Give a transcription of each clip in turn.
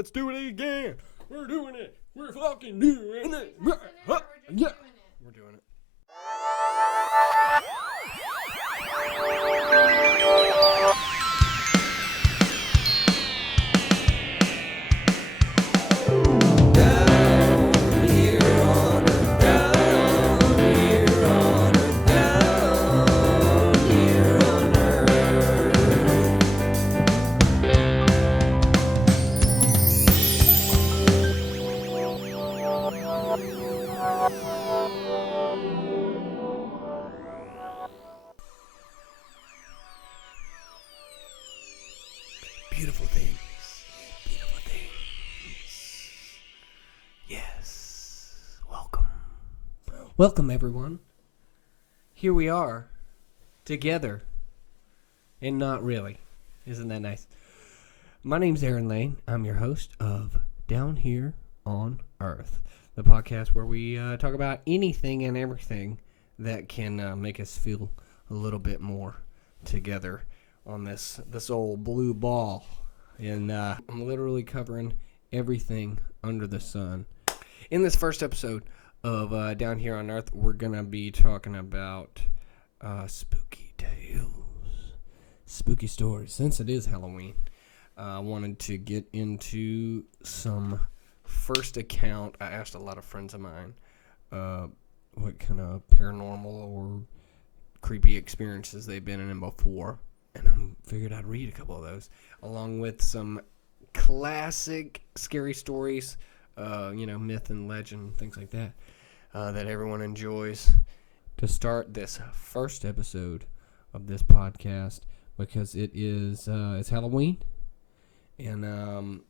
Let's do it again. We're doing it. We're fucking doing it. Yeah. We're doing it. Beautiful things. Beautiful things. Yes. Welcome. Welcome, everyone. Here we are. Together. And not really. Isn't that nice? My name's Aaron Lane. I'm your host of Down Here on Earth, the podcast where we talk about anything and everything that can make us feel a little bit more together on this old blue ball. And I'm literally covering everything under the sun. In this first episode of Down Here on Earth, we're going to be talking about spooky tales, spooky stories. Since it is Halloween, I wanted to get into some first account. I asked a lot of friends of mine what kind of paranormal or creepy experiences they've been in before. And I figured I'd read a couple of those, along with some classic scary stories, myth and legend, things like that, that everyone enjoys. To start this first episode of this podcast, because it's Halloween, and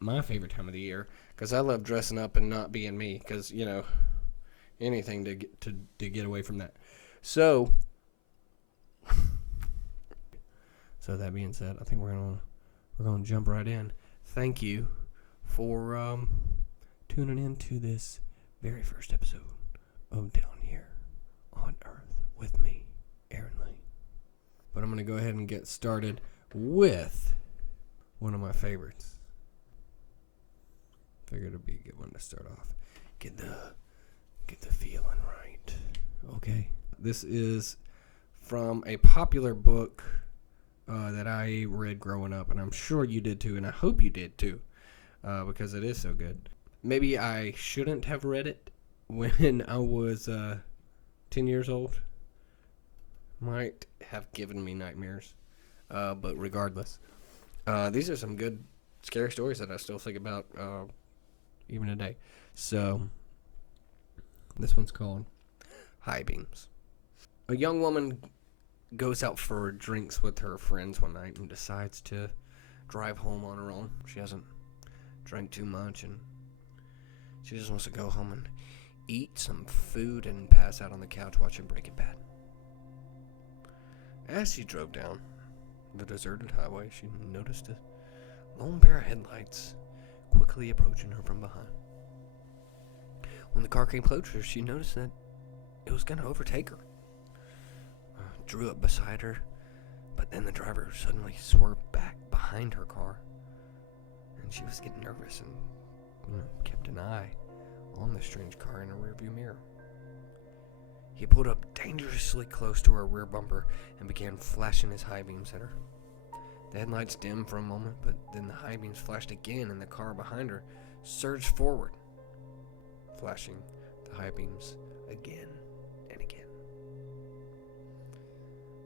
my favorite time of the year, because I love dressing up and not being me, because, anything to get away from that. So that being said, I think we're gonna jump right in. Thank you for tuning in to this very first episode of Down Here on Earth with me, Aaron Lane. But I'm gonna go ahead and get started with one of my favorites. Figured it'd be a good one to start off. Get the feeling right. Okay. This is from a popular book that I read growing up, and I'm sure you did too, and I hope you did too, because it is so good. Maybe I shouldn't have read it when I was 10 years old. Might have given me nightmares, but regardless, these are some good scary stories that I still think about even today. So this one's called High Beams. A young woman goes out for drinks with her friends one night and decides to drive home on her own. She hasn't drank too much, and she just wants to go home and eat some food and pass out on the couch watching Breaking Bad. As she drove down the deserted highway, she noticed a lone pair of headlights quickly approaching her from behind. When the car came closer, she noticed that it was going to overtake her. Drew up beside her, but then the driver suddenly swerved back behind her car, and she was getting nervous and kept an eye on the strange car in her rearview mirror. He pulled up dangerously close to her rear bumper and began flashing his high beams at her. The headlights dimmed for a moment, but then the high beams flashed again, and the car behind her surged forward, flashing the high beams again and again.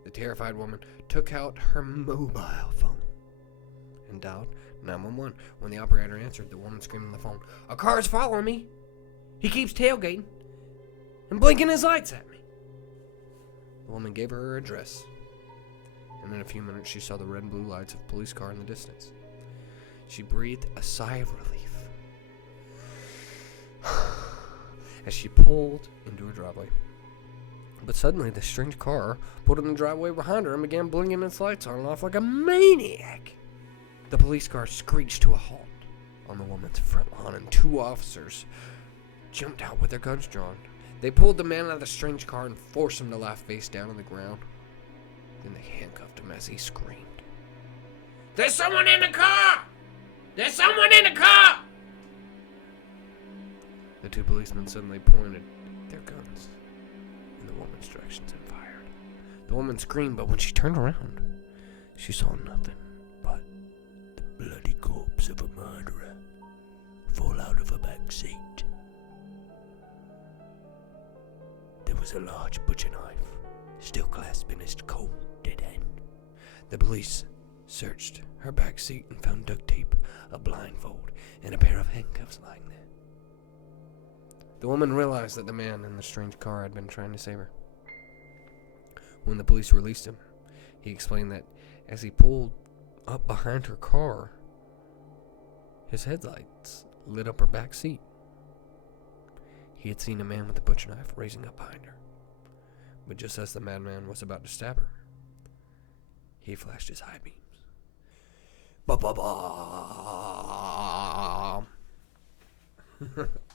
The terrified woman took out her mobile phone and dialed 911. When the operator answered, the woman screamed on the phone, "A car is following me. He keeps tailgating and blinking his lights at me." The woman gave her address, and in a few minutes she saw the red and blue lights of a police car in the distance. She breathed a sigh of relief as she pulled into her driveway. But suddenly, the strange car pulled in the driveway behind her and began blinking its lights on and off like a maniac. The police car screeched to a halt on the woman's front lawn, and two officers jumped out with their guns drawn. They pulled the man out of the strange car and forced him to lie face down on the ground. Then they handcuffed him as he screamed, "There's someone in the car! There's someone in the car! The two policemen suddenly pointed their guns in the woman's directions and fired. The woman screamed, but when she turned around, she saw nothing but the bloody corpse of a murderer fall out of a back seat. There was a large butcher knife still clasped in his cold dead hand. The police searched her back seat and found duct tape, a blindfold, and a pair of handcuffs lying there. The woman realized that the man in the strange car had been trying to save her. When the police released him, he explained that as he pulled up behind her car, his headlights lit up her back seat. He had seen a man with a butcher knife raising up behind her. But just as the madman was about to stab her, he flashed his high beams. Ba-ba-ba!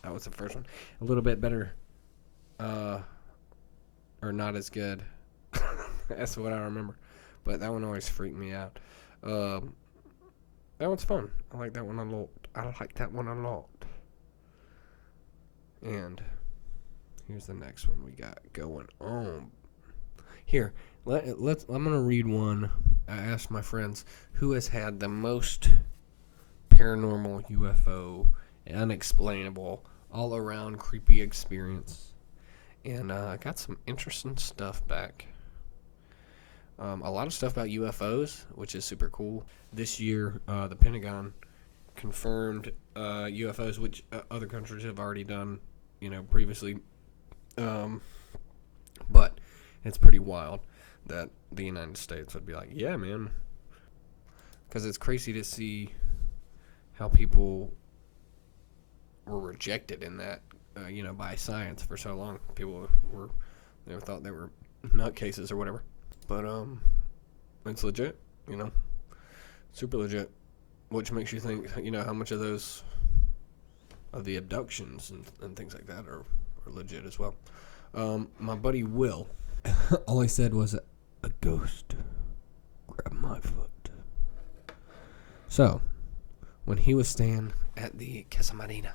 That was the first one. A little bit better. Or not as good. That's what I remember. But that one always freaked me out. That one's fun. I like that one a lot. And here's the next one we got going on. Here, I'm gonna read one. I asked my friends who has had the most paranormal UFO, unexplainable, all around creepy experience, and I got some interesting stuff back. A lot of stuff about UFOs, which is super cool. This year, the Pentagon confirmed UFOs, which other countries have already done, previously. But it's pretty wild that the United States would be like, yeah, man. Because it's crazy to see how people were rejected in that, by science for so long. People they thought they were nutcases or whatever. But, it's legit, super legit. Which makes you think, how much of the abductions and things like that are legit as well. My buddy Will, all he said was, a ghost grabbed my foot. So, when he was staying at the Casa Marina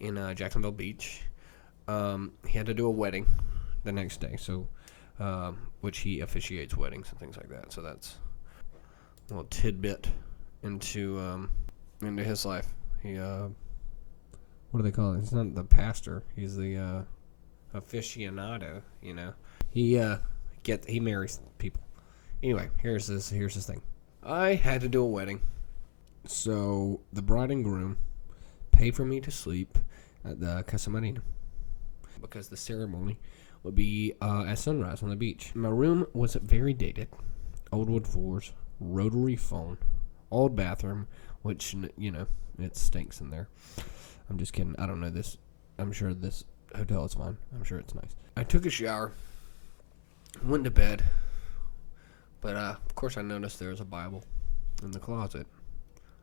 in Jacksonville Beach, he had to do a wedding the next day, so which he officiates weddings and things like that. So that's a little tidbit into his life. He what do they call it? He's not the pastor. He's the aficionado. He marries people. Anyway, here's this thing. I had to do a wedding, so the bride and groom paid for me to sleep at the Casa Marina because the ceremony would be at sunrise on the beach. My room was very dated, old wood floors, rotary phone, old bathroom, which it stinks in there. I'm just kidding. I don't know this. I'm sure this hotel is fine. I'm sure it's nice. I took a shower, went to bed, but of course I noticed there was a Bible in the closet,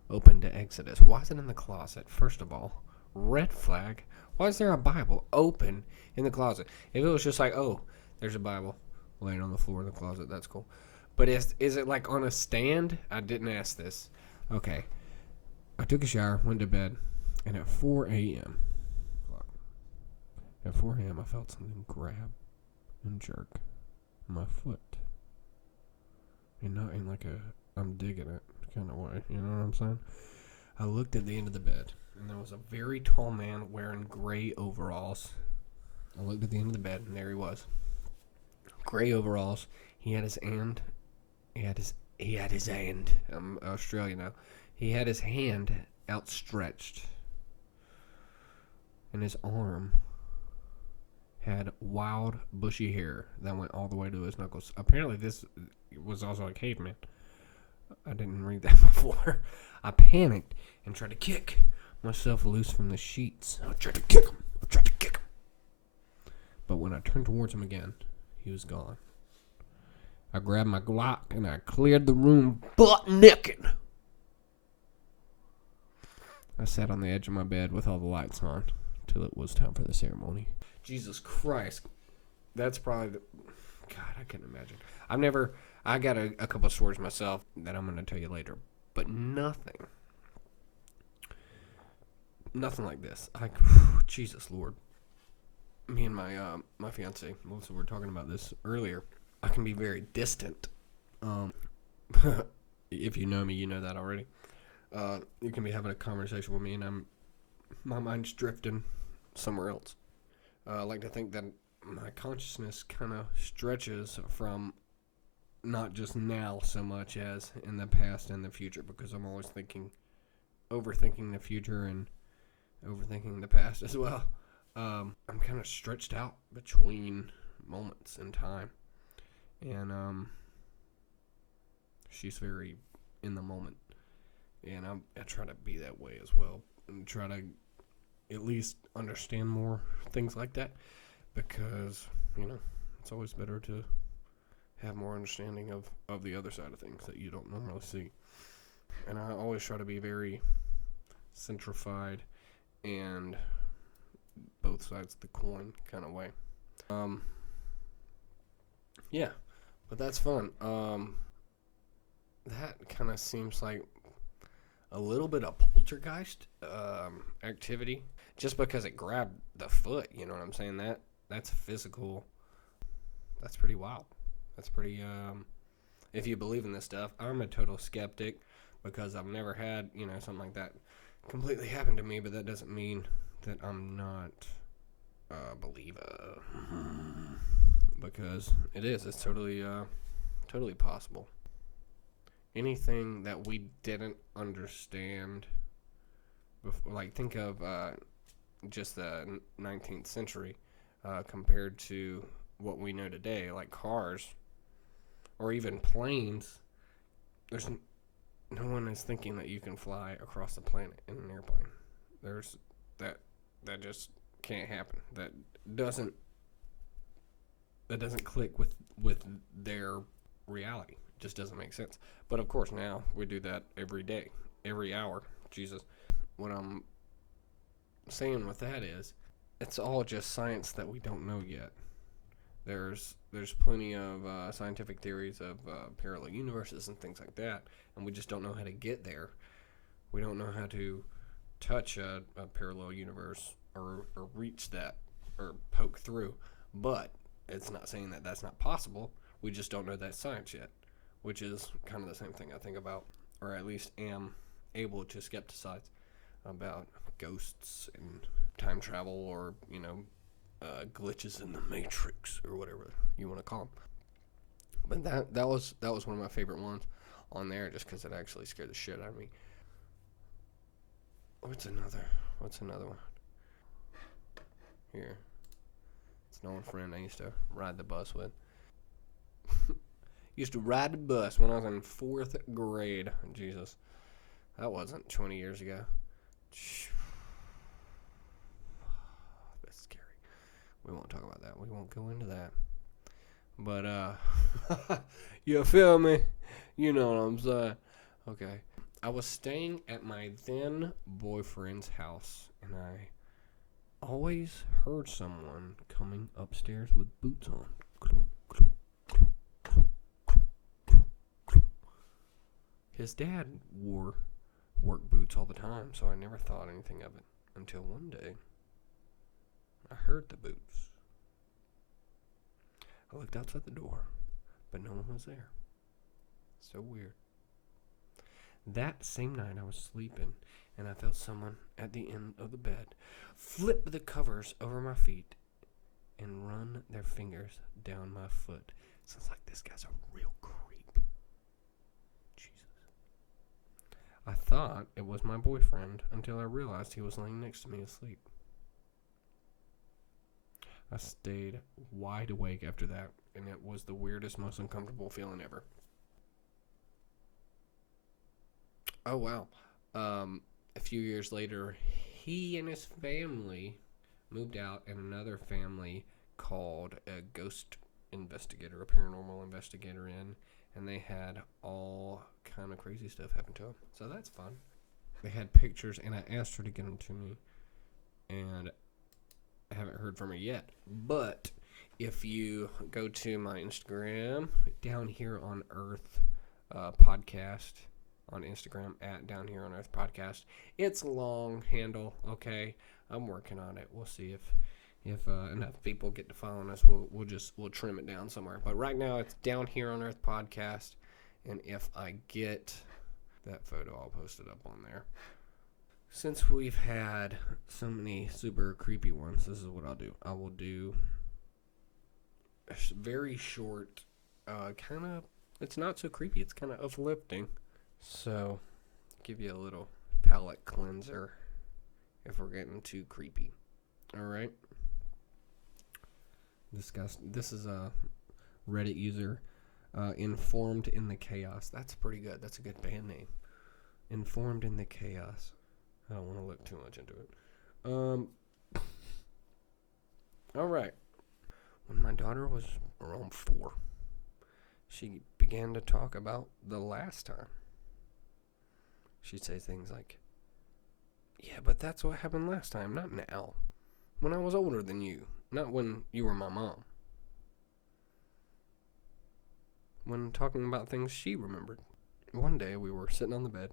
open to Exodus. Why is it in the closet? First of all, red flag. Why is there a Bible open in the closet? If it was just like, oh, there's a Bible laying on the floor in the closet, that's cool. But is it like on a stand? I didn't ask this. Okay. I took a shower, went to bed, and at 4 a.m., I felt something grab and jerk my foot. And not in like a I'm digging it kind of way, you know what I'm saying? I looked at the end of the bed, and there was a very tall man wearing gray overalls. I looked at the end of the bed, and there he was. Gray overalls. He had his hand. I'm Australian now. He had his hand outstretched, and his arm had wild, bushy hair that went all the way to his knuckles. Apparently, this was also a caveman. I didn't read that before. I panicked and tried to kick myself loose from the sheets. I tried to kick him. But when I turned towards him again, he was gone. I grabbed my Glock and I cleared the room butt naked. I sat on the edge of my bed with all the lights on till it was time for the ceremony. Jesus Christ. That's probably God, I couldn't imagine. I got a couple of stories myself that I'm going to tell you later. But nothing nothing like this. Jesus Lord. Me and my fiance, Melissa, were talking about this earlier. I can be very distant. If you know me, you know that already. You can be having a conversation with me, and my mind's drifting somewhere else. I like to think that my consciousness kind of stretches from not just now so much as in the past and the future, because I'm always overthinking the future and overthinking the past as well. I'm kind of stretched out between moments in time, and she's very in the moment, and I try to be that way as well, and try to at least understand more things like that, because it's always better to have more understanding of the other side of things that you don't normally see. And I always try to be very centrified and both sides of the coin kind of way. Yeah, but that's fun. That kind of seems like a little bit of poltergeist activity, just because it grabbed the foot. You know what I'm saying? That's physical. That's pretty wild. That's pretty. If you believe in this stuff, I'm a total skeptic because I've never had something like that completely happen to me. But that doesn't mean that I'm not a believer, because it is. It's totally possible. Anything that we didn't understand before, like think of just the 19th century compared to what we know today, like cars or even planes. There's no one is thinking that you can fly across the planet in an airplane. There's that just can't happen. That doesn't click with their reality. It just doesn't make sense. But of course now we do that every day, every hour. Jesus. What I'm saying with that is it's all just science that we don't know yet. There's plenty of scientific theories of parallel universes and things like that, and we just don't know how to get there. We don't know how to touch a parallel universe or reach that or poke through. But it's not saying that that's not possible. We just don't know that science yet, which is kind of the same thing I think about, or at least am able to skepticize about ghosts and time travel, or glitches in the Matrix, or whatever you want to call them. But that was one of my favorite ones on there, just because it actually scared the shit out of me. What's another one? Here. It's an old friend I used to ride the bus with. Used to ride the bus when I was in 4th grade. Jesus. That wasn't 20 years ago. That's scary. We won't talk about that. We won't go into that. But, you feel me? You know what I'm saying. Okay. I was staying at my then boyfriend's house, and I always heard someone coming upstairs with boots on. His dad wore work boots all the time, so I never thought anything of it until one day I heard the boots. I looked outside the door, but no one was there. So weird. That same night I was sleeping, and I felt someone at the end of the bed flip the covers over my feet and run their fingers down my foot. Sounds like this guy's a real creep. Jesus. I thought it was my boyfriend until I realized he was laying next to me asleep. I stayed wide awake after that, and it was the weirdest, most uncomfortable feeling ever. Oh, wow. A few years later, he and his family moved out, and another family called a ghost investigator, a paranormal investigator in, and they had all kind of crazy stuff happen to them. So that's fun. They had pictures, and I asked her to get them to me, and I haven't heard from her yet. But if you go to my Instagram, Down Here on Earth podcast, on Instagram at Down Here on Earth Podcast. It's a long handle, okay? I'm working on it. We'll see if enough people get to following us. We'll trim it down somewhere. But right now it's Down Here on Earth Podcast, and if I get that photo, I'll post it up on there. Since we've had so many super creepy ones, this is what I'll do. I will do a very short, kind of, it's not so creepy. It's kind of uplifting. So, give you a little palate cleanser if we're getting too creepy. Alright? This is a Reddit user, Informed in the Chaos. That's pretty good. That's a good band name. Informed in the Chaos. I don't want to look too much into it. Alright. When my daughter was around 4, she began to talk about the last time. She'd say things like, yeah, but that's what happened last time, not now. When I was older than you, not when you were my mom. When talking about things she remembered. One day we were sitting on the bed,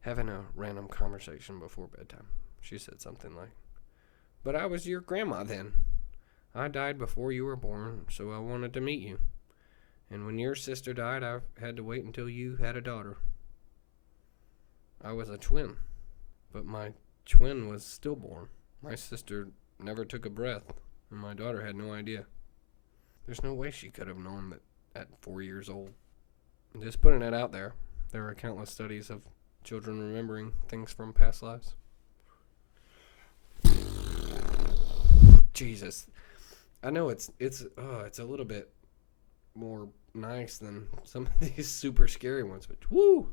having a random conversation before bedtime. She said something like, but I was your grandma then. I died before you were born, so I wanted to meet you. And when your sister died, I had to wait until you had a daughter. I was a twin, but my twin was stillborn. My sister never took a breath, and my daughter had no idea. There's no way she could have known that at 4 years old. Just putting it out there. There are countless studies of children remembering things from past lives. Jesus. I know it's a little bit more nice than some of these super scary ones, but woo!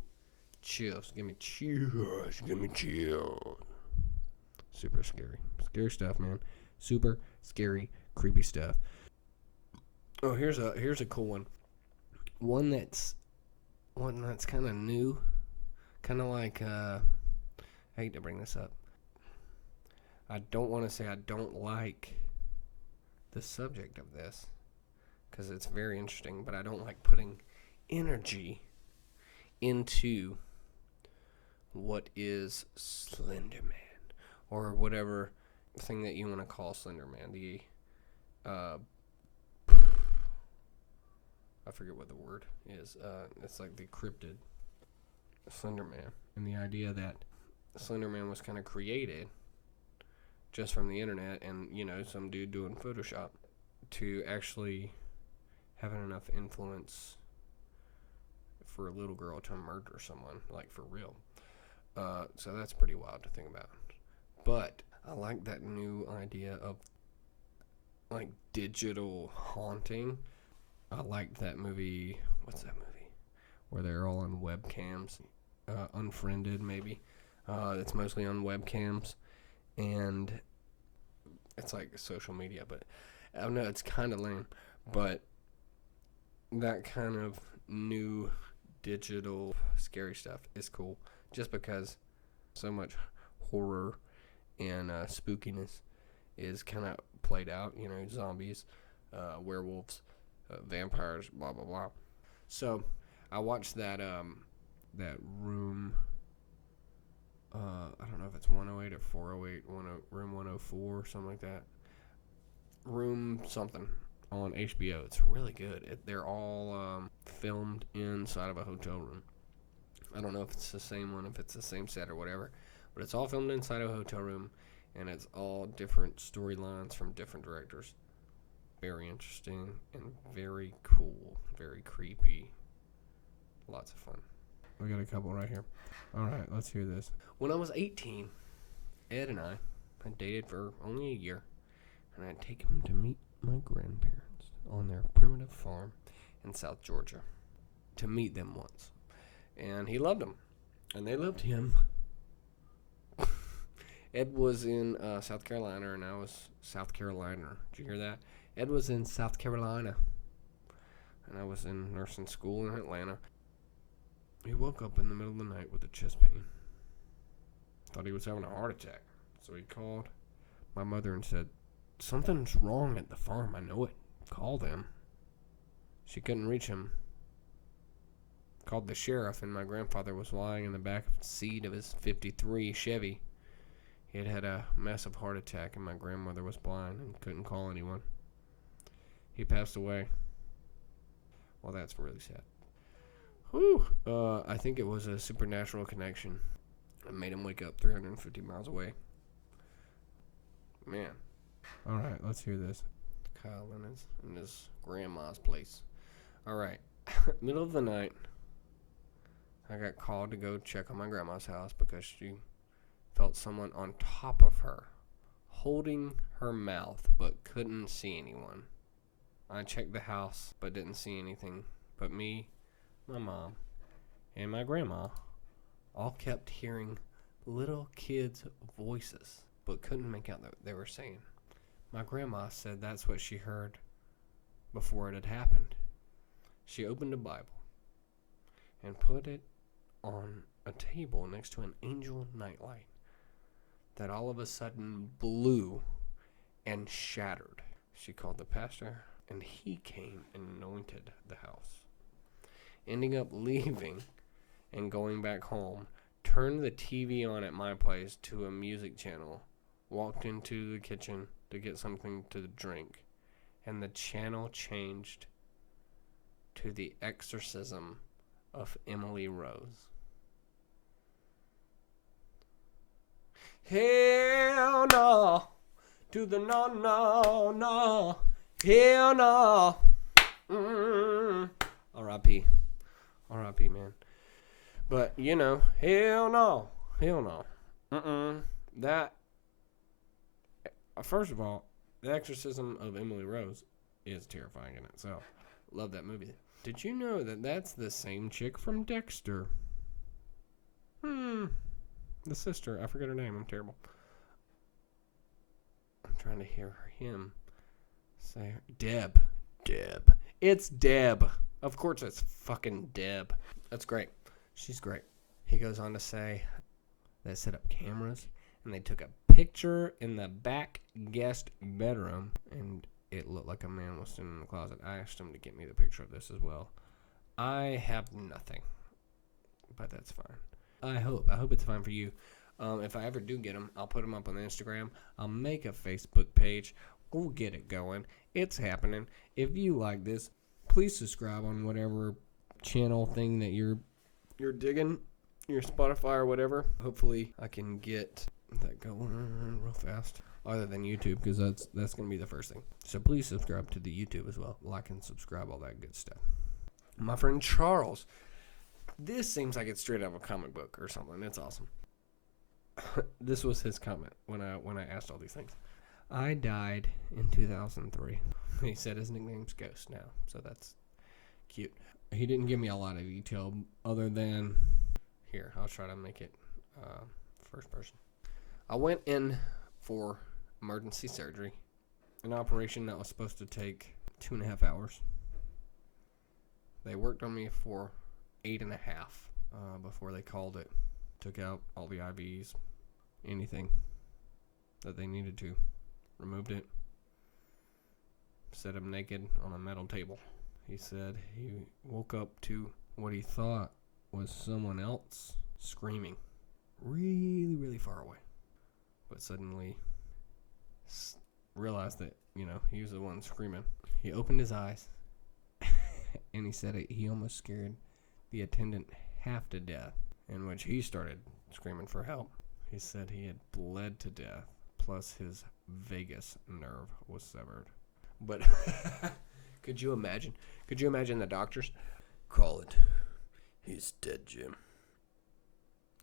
Chills. Give me chills. Give me chills. Super scary. Scary stuff, man. Super scary, creepy stuff. Oh, here's a cool one. One that's kind of new. Kind of like, I hate to bring this up. I don't want to say I don't like the subject of this, because it's very interesting, but I don't like putting energy into what is Slender Man, or whatever thing that you want to call Slender Man. I forget what the word is. It's like the cryptid Slender Man, and the idea that Slender Man was kind of created just from the internet, and some dude doing Photoshop to actually having enough influence for a little girl to murder someone, like for real. So that's pretty wild to think about. But I like that new idea of like digital haunting. I liked that movie. What's that movie? Where they're all on webcams. Unfriended, maybe. It's mostly on webcams. And it's like social media, but I don't know, it's kind of lame. But that kind of new digital scary stuff is cool, just because so much horror and spookiness is kind of played out. Zombies, werewolves, vampires, blah blah blah. So I watched that Room. I don't know if it's 108 or 408, Room 104, something like that. Room something on HBO. It's really good. They're all filmed inside of a hotel room. I don't know if it's the same one, if it's the same set or whatever, but it's all filmed inside of a hotel room, and it's all different storylines from different directors. Very interesting and very cool, very creepy. Lots of fun. We got a couple right here. All right, let's hear this. When I was 18, Ed and I had dated for only a year, and I'd taken him to meet my grandparents on their primitive farm in South Georgia. To meet them once. And he loved them. And they loved him. Ed was in South Carolina, and I was South Carolina. Did you hear that? Ed was in South Carolina, and I was in nursing school in Atlanta. He woke up in the middle of the night with a chest pain. Thought he was having a heart attack. So he called my mother and said, "Something's wrong at the farm. I know it. Call them." She couldn't reach him called the sheriff, and my grandfather was lying in the back seat of his 53 Chevy. He had had a massive heart attack, and my grandmother was blind and couldn't call anyone. He passed away. Well, that's really sad. Whew. I think it was a supernatural connection that made him wake up 350 miles away. Man. All right, let's hear this. Kyle in his grandma's place. All right. Middle of the night, I got called to go check on my grandma's house because she felt someone on top of her, holding her mouth, but couldn't see anyone. I checked the house, but didn't see anything but me, my mom, and my grandma all kept hearing little kids' voices, but couldn't make out what they were saying. My grandma said that's what she heard before it had happened. She opened a Bible and put it on a table next to an angel nightlight that all of a sudden blew and shattered. She called the pastor, and he came and anointed the house. Ending up leaving and going back home, turned the TV on at my place to a music channel, walked into the kitchen to get something to drink, and the channel changed to The Exorcism of Emily Rose. Hell no, to the no, no, no, hell no. R.I.P. R.I.P. man. But, you know, hell no, that, first of all, The Exorcism of Emily Rose is terrifying in itself. Love that movie. Did you know that that's the same chick from Dexter? The sister. I forget her name. I'm terrible. I'm trying to hear him say Deb. Deb. It's Deb. Of course it's fucking Deb. That's great. She's great. He goes on to say they set up cameras and they took a picture in the back guest bedroom, and it looked like a man was sitting in the closet. I asked him to get me the picture of this as well. I have nothing, but that's fine. I hope it's fine for you. If I ever do get them, I'll put them up on Instagram. I'll make a Facebook page. We'll get it going. It's happening. If you like this, please subscribe on whatever channel thing that you're digging, your Spotify or whatever. Hopefully, I can get that going real fast. Other than YouTube, because that's going to be the first thing. So please subscribe to the YouTube as well. Like and subscribe, all that good stuff. My friend Charles. This seems like it's straight out of a comic book or something. It's awesome. This was his comment when I asked all these things. I died in 2003. He said his nickname's Ghost now, so that's cute. He didn't give me a lot of detail other than, here, I'll try to make it first person. I went in for emergency surgery, an operation that was supposed to take 2.5 hours. They worked on me for 8.5 before they called it. Took out all the IVs, anything that they needed to. Removed it. Set him naked on a metal table. He said he woke up to what he thought was someone else screaming really, really far away. But suddenly realized that, he was the one screaming. He opened his eyes and he said he almost scared the attendant half to death, in which he started screaming for help. He said he had bled to death, plus his vagus nerve was severed. But could you imagine? Could you imagine the doctors? Call it. He's dead, Jim.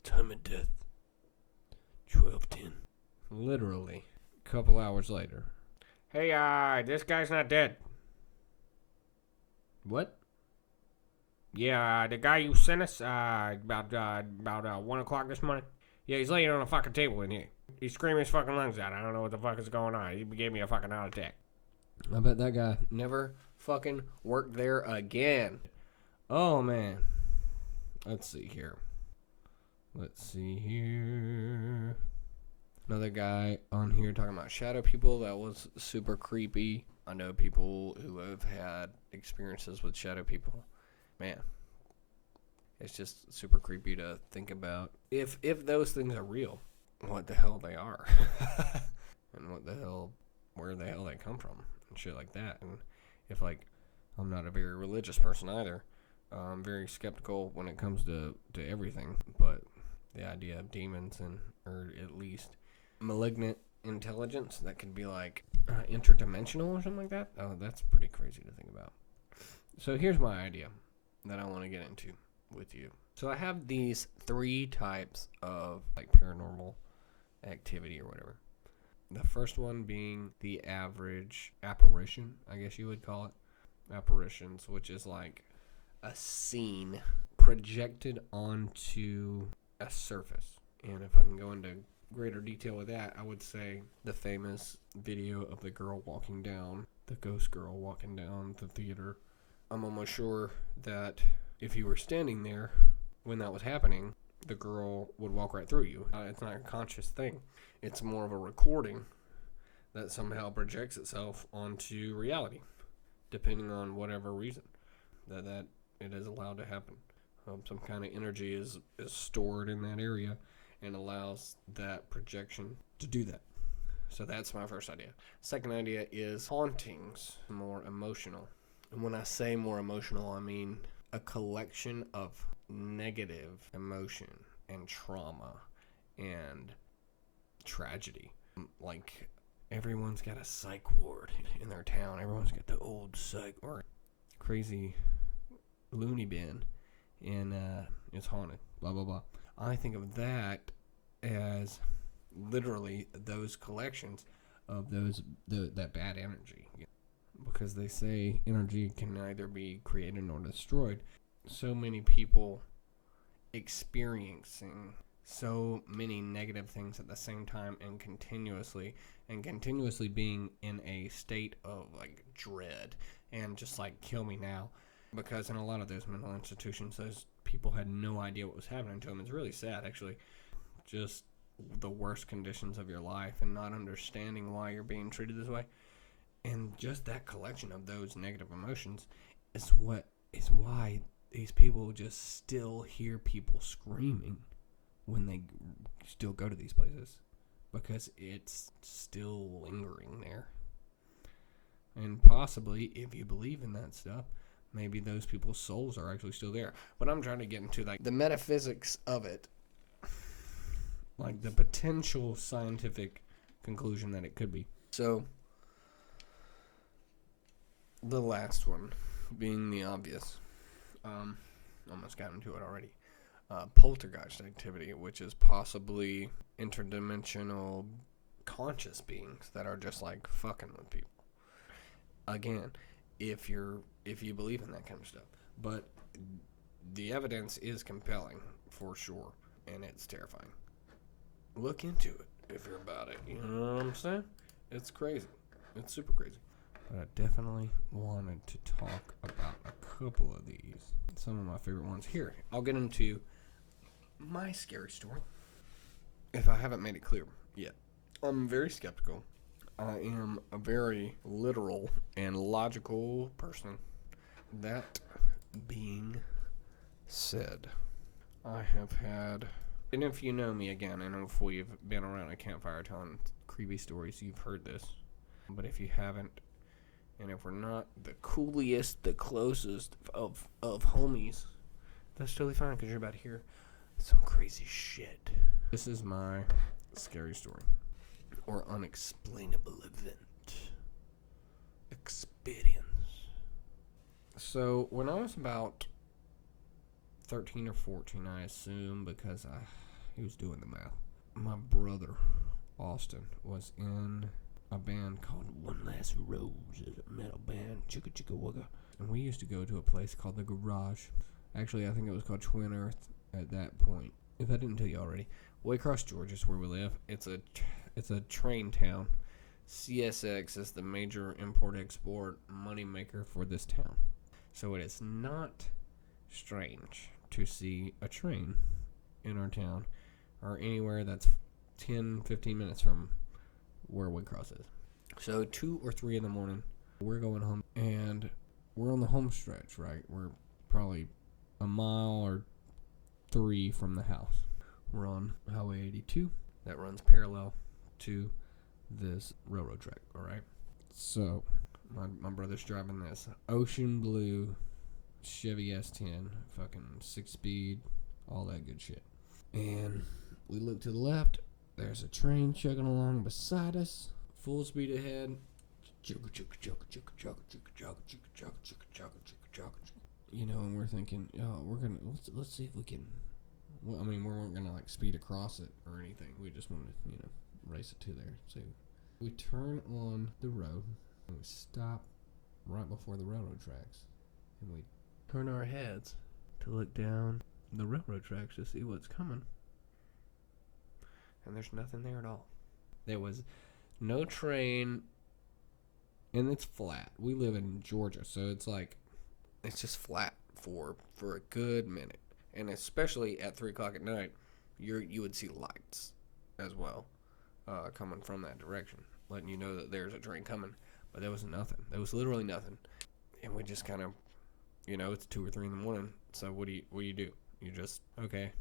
Time of death. 12:10. Literally, a couple hours later. Hey, this guy's not dead. What? Yeah, the guy you sent us, about 1 o'clock this morning. Yeah, he's laying on a fucking table in here. He's screaming his fucking lungs out. I don't know what the fuck is going on. He gave me a fucking heart attack. I bet that guy never fucking worked there again. Oh, man. Let's see here. Another guy on here talking about shadow people. That was super creepy. I know people who have had experiences with shadow people. Man, It's just super creepy to think about. If those things are real, what the hell they are. And where the hell they come from and shit like that. And if, like, I'm not a very religious person either. I'm very skeptical when it comes to everything, but the idea of demons or at least malignant intelligence that could be like interdimensional or something like that, that's pretty crazy to think about. So here's my idea that I want to get into with you. So I have these 3 types of like paranormal activity or whatever. The first one being the average apparition, I guess you would call it. Apparitions, which is like a scene projected onto a surface. And if I can go into greater detail with that, I would say the famous video of the ghost girl walking down the theater. I'm almost sure that if you were standing there when that was happening, the girl would walk right through you. It's not a conscious thing. It's more of a recording that somehow projects itself onto reality, depending on whatever reason that it is allowed to happen. Some kind of energy is stored in that area and allows that projection to do that. So that's my first idea. Second idea is hauntings, more emotional. And when I say more emotional, I mean a collection of negative emotion and trauma and tragedy. Like, everyone's got a psych ward in their town. Everyone's got the old psych or crazy loony bin, and it's haunted, blah, blah, blah. I think of that as literally those collections of that bad energy, because they say energy can neither be created nor destroyed. So many people experiencing so many negative things at the same time and continuously being in a state of like dread and just like kill me now, because in a lot of those mental institutions those people had no idea what was happening to them. It's really sad, actually, just the worst conditions of your life and not understanding why you're being treated this way. And just that collection of those negative emotions is why these people just still hear people screaming when they still go to these places, because it's still lingering there. And possibly, if you believe in that stuff, maybe those people's souls are actually still there. But I'm trying to get into like the metaphysics of it, like the potential scientific conclusion that it could be. So the last one being the obvious, almost got into it already. Poltergeist activity, which is possibly interdimensional conscious beings that are just like fucking with people. Again, if you believe in that kind of stuff, but the evidence is compelling for sure, and it's terrifying. Look into it if you're about it. You know what I'm saying? It's crazy. It's super crazy. But I definitely wanted to talk about a couple of these. Some of my favorite ones. Here, I'll get into my scary story, if I haven't made it clear yet. I'm very skeptical. I am a very literal and logical person. That being said, I have had, and if you know me again, I know if we've been around a campfire telling creepy stories, you've heard this. But if you haven't, and if we're not the coolest, the closest of homies, that's totally fine, because you're about to hear some crazy shit. This is my scary story, or unexplainable event experience. So when I was about 13 or 14, I assume, because he was doing the math, my brother Austin was in a band called One Last Rose. It's a metal band, chicka chicka wugga. And we used to go to a place called the Garage. Actually, I think it was called Twin Earth at that point, if I didn't tell you already. Waycross, Georgia is where we live. It's a train town. CSX is the major import-export moneymaker for this town. So it is not strange to see a train in our town or anywhere that's 10, 15 minutes from where Waycross is. So 2 or 3 in the morning, we're going home, and we're on the home stretch, right? We're probably a mile or 3 from the house. We're on Highway 82 that runs parallel to this railroad track, alright? So, my brother's driving this ocean blue Chevy S10, fucking 6-speed, all that good shit. And we look to the left, there's a train chugging along beside us, full speed ahead. You know, and we're thinking, we're gonna let's see if we can. Well, I mean, we weren't gonna like speed across it or anything. We just wanted to, race it to there. So we turn on the road and we stop right before the railroad tracks, and we turn our heads to look down the railroad tracks to see what's coming. And there's nothing there at all. There was no train, and it's flat. We live in Georgia, so it's just flat for a good minute. And especially at 3 o'clock at night, you would see lights as well coming from that direction, letting you know that there's a train coming. But there was nothing. There was literally nothing. And we just kind of, it's 2 or 3 in the morning. So what do you do? You just, okay.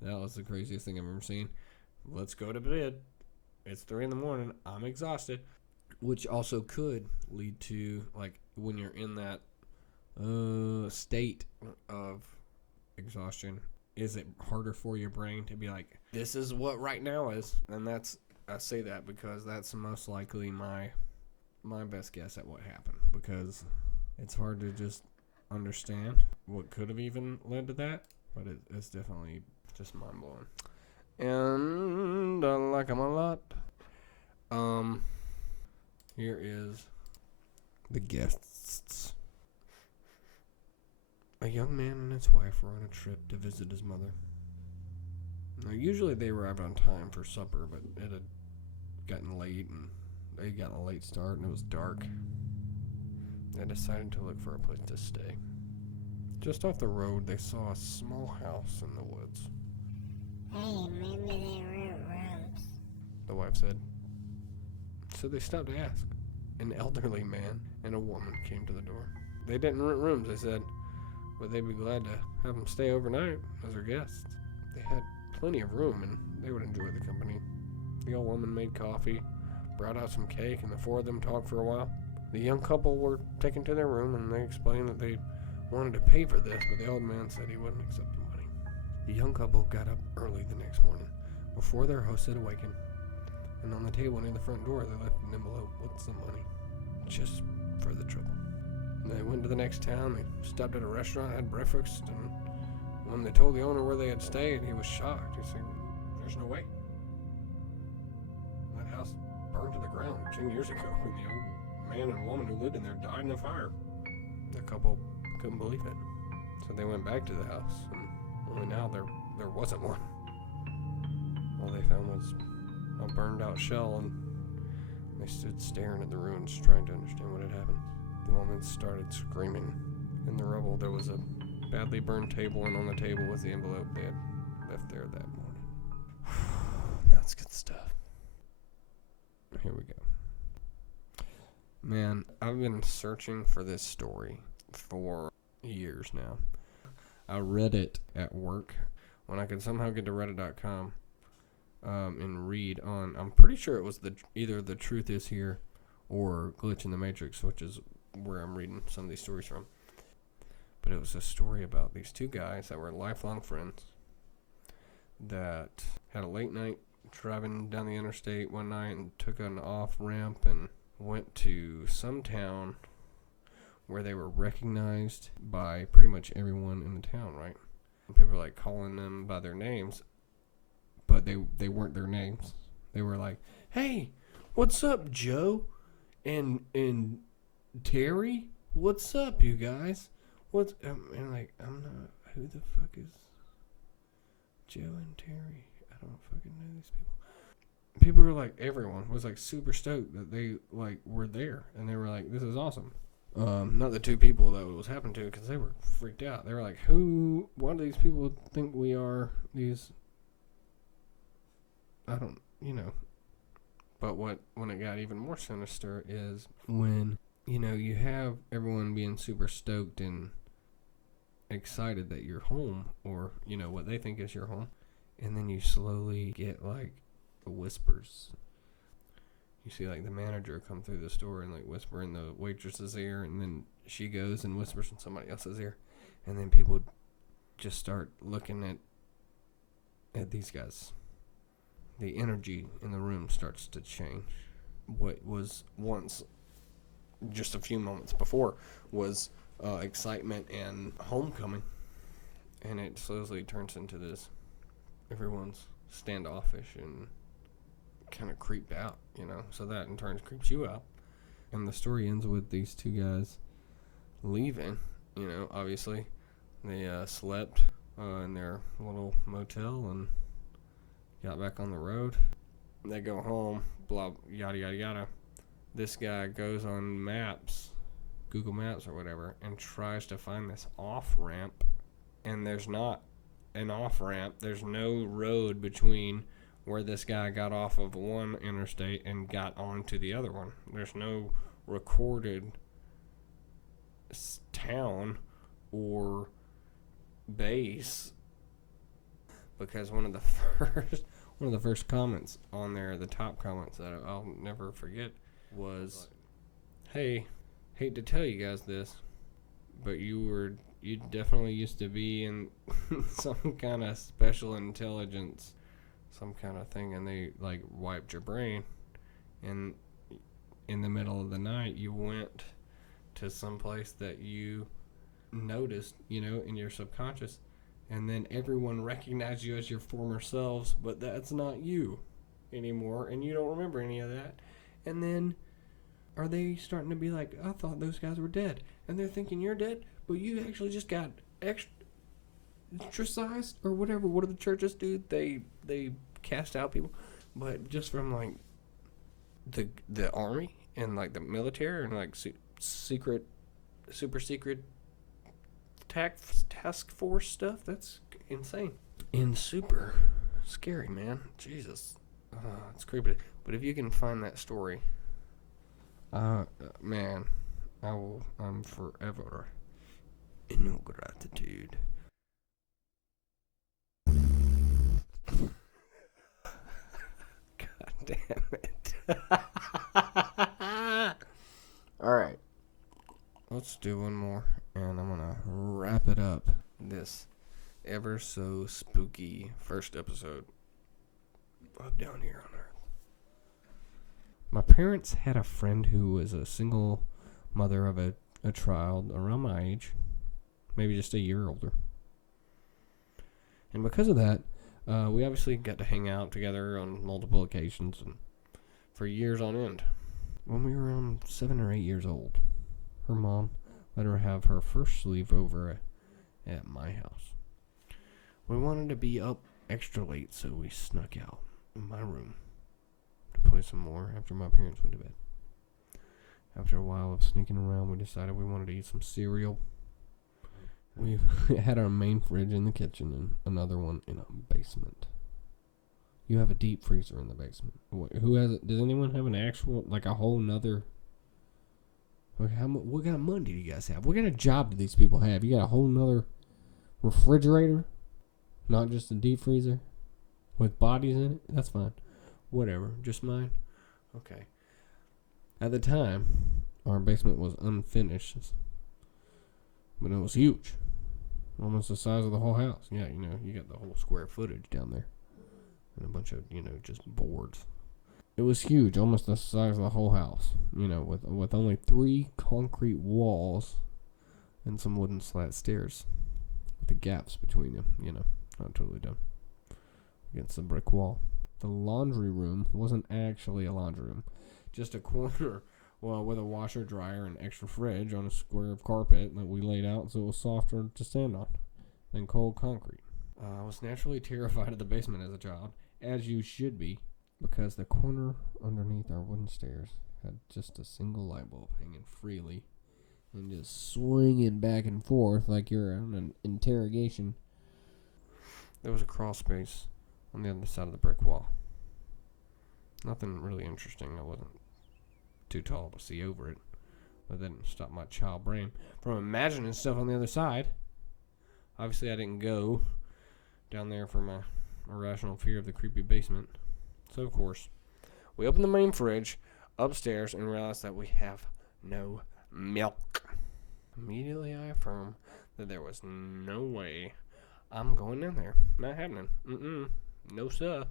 That was the craziest thing I've ever seen. Let's go to bed. It's 3 in the morning. I'm exhausted. Which also could lead to, like, when you're in that state of exhaustion, is it harder for your brain to be like, this is what right now is? And I say that because that's most likely my best guess at what happened, because it's hard to just understand what could have even led to that, but it's definitely just mind-blowing. And I like them a lot. Here is the guests. A young man and his wife were on a trip to visit his mother. Now, usually they arrived on time for supper, but it had gotten late, and they got a late start, and it was dark. They decided to look for a place to stay. Just off the road, they saw a small house in the woods. Hey, maybe they rent rooms, the wife said. So they stopped to ask. An elderly man and a woman came to the door. They didn't rent rooms, they said, but they'd be glad to have them stay overnight as their guests. They had plenty of room, and they would enjoy the company. The old woman made coffee, brought out some cake, and the 4 of them talked for a while. The young couple were taken to their room, and they explained that they wanted to pay for this, but the old man said he wouldn't accept the money. The young couple got up early the next morning, before their host had awakened, and on the table near the front door they left an envelope with some money, just for the trouble. And they went to the next town, they stopped at a restaurant, had breakfast, and when they told the owner where they had stayed, he was shocked. He said, there's no way. That house burned to the ground 10 years ago, and the old man and woman who lived in there died in a fire. The couple couldn't believe it. So they went back to the house, and only now there wasn't one. All they found was a burned out shell, and they stood staring at the ruins, trying to understand what had happened. The woman started screaming. In the rubble, there was a badly burned table, and on the table was the envelope they had left there that morning. That's good stuff. Here we go. Man, I've been searching for this story for years now. I read it at work when I could somehow get to reddit.com and read on, I'm pretty sure it was either The Truth Is Here or Glitch in the Matrix, which is where I'm reading some of these stories from. But it was a story about these 2 guys that were lifelong friends that had a late night driving down the interstate one night and took an off ramp and went to some town where they were recognized by pretty much everyone in the town, right? And people were like calling them by their names, but they weren't their names. They were like, hey, what's up, Joe? And Terry? What's up, you guys? And like, I'm not, who the fuck is Joe and Terry? I don't fucking know these people. People were like, everyone was like super stoked that they like were there, and they were like, this is awesome. Not the 2 people that it was happening to, because they were freaked out. They were like, why do these people think we are these, I don't, But when it got even more sinister is when, you have everyone being super stoked and excited that you're home, or, what they think is your home. And then you slowly get, like, whispers. You see, like, the manager come through the store and, like, whisper in the waitress's ear, and then she goes and whispers in somebody else's ear. And then people just start looking at these guys. The energy in the room starts to change. What was once, just a few moments before, was excitement and homecoming. And it slowly turns into this. Everyone's standoffish and kind of creeped out, so that in turn creeps you out. And the story ends with these two guys leaving. Obviously they slept in their little motel and got back on the road. They go home, blah, yada yada yada. This guy goes on maps, Google Maps or whatever, and tries to find this off ramp, and there's not an off ramp. There's no road between where this guy got off of one interstate and got onto the other one. There's no recorded town or base, because one of the first comments on there, the top comments that I'll never forget, was, "Hey, hate to tell you guys this, but you definitely used to be in some kind of special intelligence, some kind of thing, and they like wiped your brain, and in the middle of the night you went to some place that you noticed, in your subconscious, and then everyone recognized you as your former selves, but that's not you anymore, and you don't remember any of that. And then are they starting to be like, I thought those guys were dead, and they're thinking you're dead, but you actually just got extracized or whatever. What do the churches do? They cast out people, but just from like the army and like the military and like super secret task force stuff. That's insane and super scary, man. Jesus, it's creepy. But if you can find that story, man, I'm forever in gratitude. God damn it. Alright. Let's do one more, and I'm gonna wrap it up. This ever so spooky first episode of Down Here on Earth. My parents had a friend who was a single mother of a child around my age, maybe just a year older. And because of that, we obviously got to hang out together on multiple occasions and for years on end. When we were around 7 or 8 years old, her mom let her have her first sleepover at my house. We wanted to be up extra late, so we snuck out in my room to play some more after my parents went to bed. After a while of sneaking around, we decided we wanted to eat some cereal. We had our main fridge in the kitchen and another one in a basement. You have a deep freezer in the basement. Who has it? Does anyone have an actual, like a whole nother? What kind of money do you guys have? What kind of job do these people have? You got a whole nother refrigerator? Not just a deep freezer? With bodies in it? That's fine. Whatever. Just mine? Okay. At the time, our basement was unfinished, but it was huge. Almost the size of the whole house. Yeah, you got the whole square footage down there. And a bunch of, just boards. It was huge, almost the size of the whole house. With only 3 concrete walls and some wooden slat stairs. With the gaps between them, Not totally dumb. Against the brick wall. The laundry room wasn't actually a laundry room. Just a corner, with a washer, dryer, and extra fridge on a square of carpet that we laid out so it was softer to stand on than cold concrete. I was naturally terrified of the basement as a child, as you should be, because the corner underneath our wooden stairs had just a single light bulb hanging freely and just swinging back and forth like you're on an interrogation. There was a crawl space on the other side of the brick wall. Nothing really interesting. I wasn't too tall to see over it, but that didn't stop my child brain from imagining stuff on the other side. Obviously, I didn't go down there for my irrational fear of the creepy basement. So, of course, we opened the main fridge upstairs and realized that we have no milk. Immediately, I affirm that there was no way I'm going down there. Not happening. No, sir.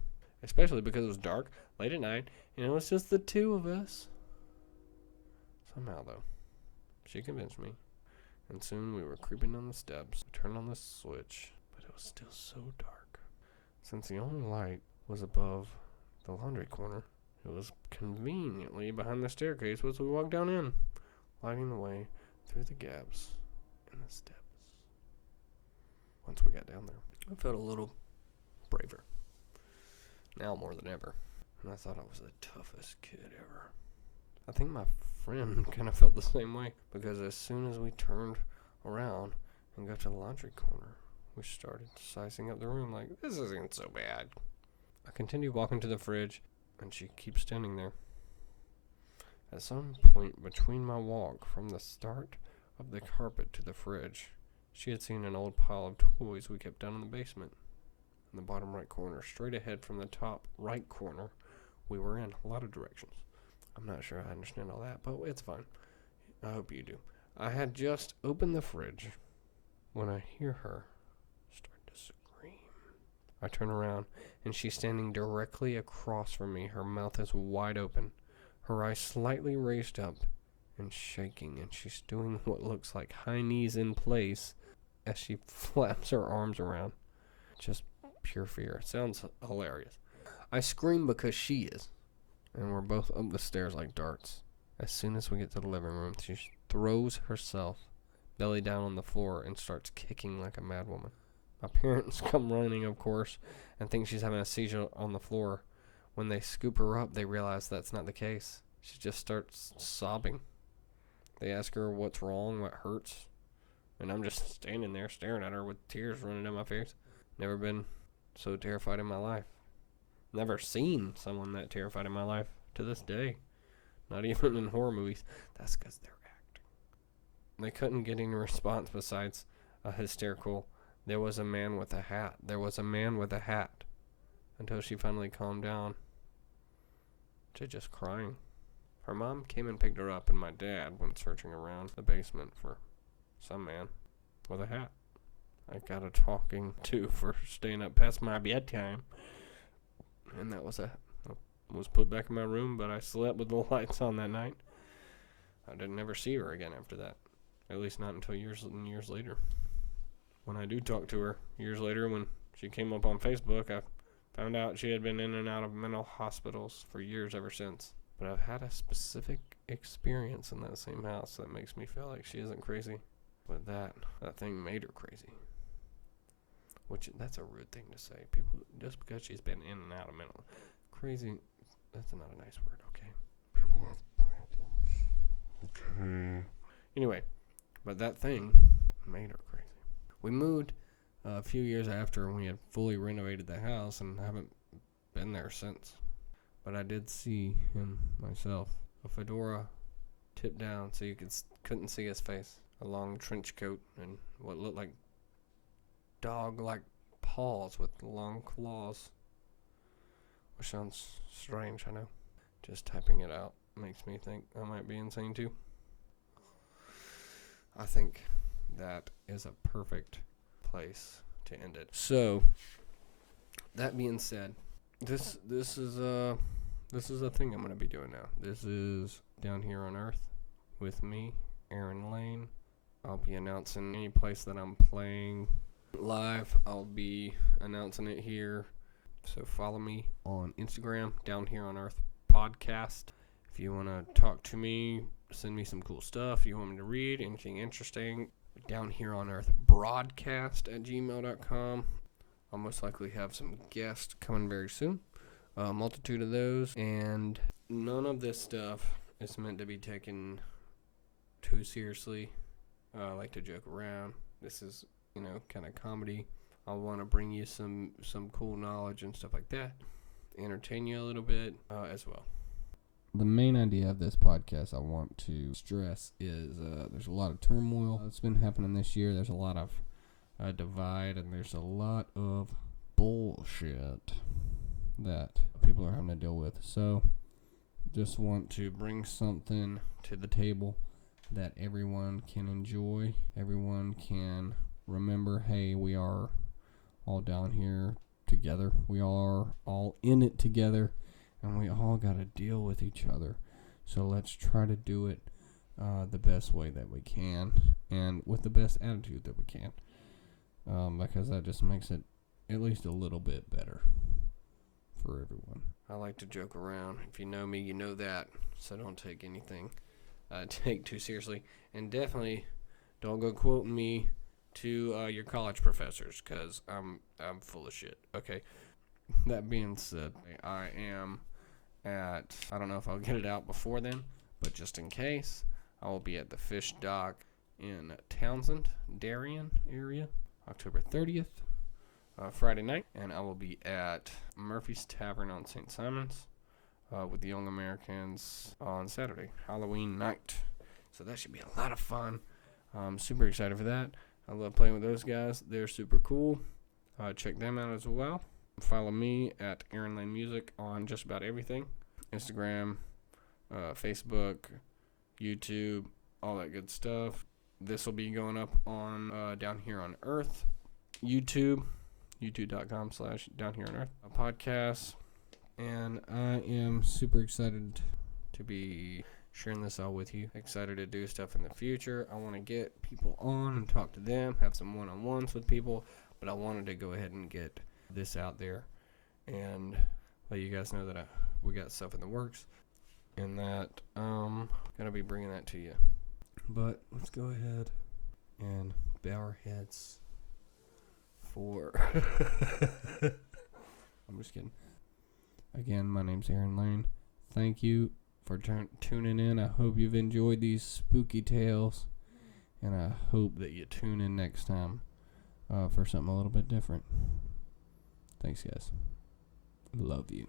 Especially because it was dark, late at night, and it was just the two of us. Somehow, though, she convinced me, and soon we were creeping down the steps, turned on the switch, but it was still so dark. Since the only light was above the laundry corner, it was conveniently behind the staircase as we walked down in, lighting the way through the gaps in the steps. Once we got down there, I felt a little braver. Now more than ever. And I thought I was the toughest kid ever. I think my friend kind of felt the same way, because as soon as we turned around and got to the laundry corner, we started sizing up the room like, this isn't so bad. I continued walking to the fridge, and she keeps standing there. At some point between my walk from the start of the carpet to the fridge, she had seen an old pile of toys we kept down in the basement. In the bottom right corner, straight ahead from the top right corner we were in, a lot of directions. I'm not sure I understand all that, but it's fine. I hope you do. I had just opened the fridge when I hear her start to scream. I turn around, and she's standing directly across from me. Her mouth is wide open, her eyes slightly raised up and shaking, and she's doing what looks like high knees in place as she flaps her arms around. Just pure fear. It sounds hilarious. I scream because she is, and we're both up the stairs like darts. As soon as we get to the living room, she throws herself belly down on the floor and starts kicking like a mad woman. My parents come running, of course, and think she's having a seizure on the floor. When they scoop her up, they realize that's not the case. She just starts sobbing. They ask her what's wrong, what hurts, and I'm just standing there staring at her with tears running down my face. Never been so terrified in my life. Never seen someone that terrified in my life to this day. Not even in horror movies. That's because they're acting. They couldn't get any response besides a hysterical, there was a man with a hat. There was a man with a hat. Until she finally calmed down to just crying. Her mom came and picked her up, and my dad went searching around the basement for some man with a hat. I got a talking to for staying up past my bedtime. And that was I was put back in my room, but I slept with the lights on that night. I didn't ever see her again after that. At least not until years and years later. When I do talk to her years later, when she came up on Facebook, I found out she had been in and out of mental hospitals for years ever since. But I've had a specific experience in that same house that makes me feel like she isn't crazy. But that thing made her crazy. Which, that's a rude thing to say. People, just because she's been in and out of mental crazy, that's not a nice word, okay? People have problems. Okay. Anyway, but that thing made her crazy. We moved a few years after we had fully renovated the house and haven't been there since. But I did see him myself. A fedora tipped down so you couldn't see his face. A long trench coat and what looked like dog-like paws with long claws. Which sounds strange, I know. Just typing it out makes me think I might be insane too. I think that is a perfect place to end it. So, that being said, this is a thing I'm going to be doing now. This is Down Here on Earth with me, Aaron Lane. I'll be announcing any place that I'm playing live. I'll be announcing it here. So follow me on Instagram, Down Here on Earth Podcast. If you want to talk to me, send me some cool stuff. You want me to read anything interesting, Down Here on Earth Broadcast at gmail.com. I'll most likely have some guests coming very soon. A multitude of those. And none of this stuff is meant to be taken too seriously. I like to joke around. This is, kind of comedy. I want to bring you some cool knowledge and stuff like that. Entertain you a little bit as well. The main idea of this podcast I want to stress is there's a lot of turmoil that's been happening this year. There's a lot of divide, and there's a lot of bullshit that people are having to deal with. So, just want to bring something to the table that everyone can enjoy. Everyone can remember, hey, we are all down here together. We are all in it together, and we all got to deal with each other. So let's try to do it the best way that we can, and with the best attitude that we can, because that just makes it at least a little bit better for everyone. I like to joke around. If you know me, you know that. So don't take anything take too seriously, and definitely don't go quoting me to your college professors, because I'm full of shit. Okay. That being said, I am at, I don't know if I'll get it out before then, but just in case, I will be at the Fish Dock in Townsend, Darien area, October 30th, Friday night, and I will be at Murphy's Tavern on St. Simon's with the Young Americans on Saturday, Halloween night. So that should be a lot of fun. I'm super excited for that. I love playing with those guys. They're super cool. Check them out as well. Follow me at Aaron Lane Music on just about everything. Instagram, Facebook, YouTube, all that good stuff. This will be going up on Down Here on Earth, YouTube, youtube.com/Down Here on Earth, a podcast. And I am super excited to be sharing this all with you. Excited to do stuff in the future. I want to get people on and talk to them, have some one-on-ones with people, but I wanted to go ahead and get this out there and let you guys know that we got stuff in the works, and that gonna be bringing that to you. But let's go ahead and bow our heads for I'm just kidding. Again, my name's Aaron Lane. Thank you for tuning in. I hope you've enjoyed these spooky tales, and I hope that you tune in next time for something a little bit different. Thanks, guys. Love you.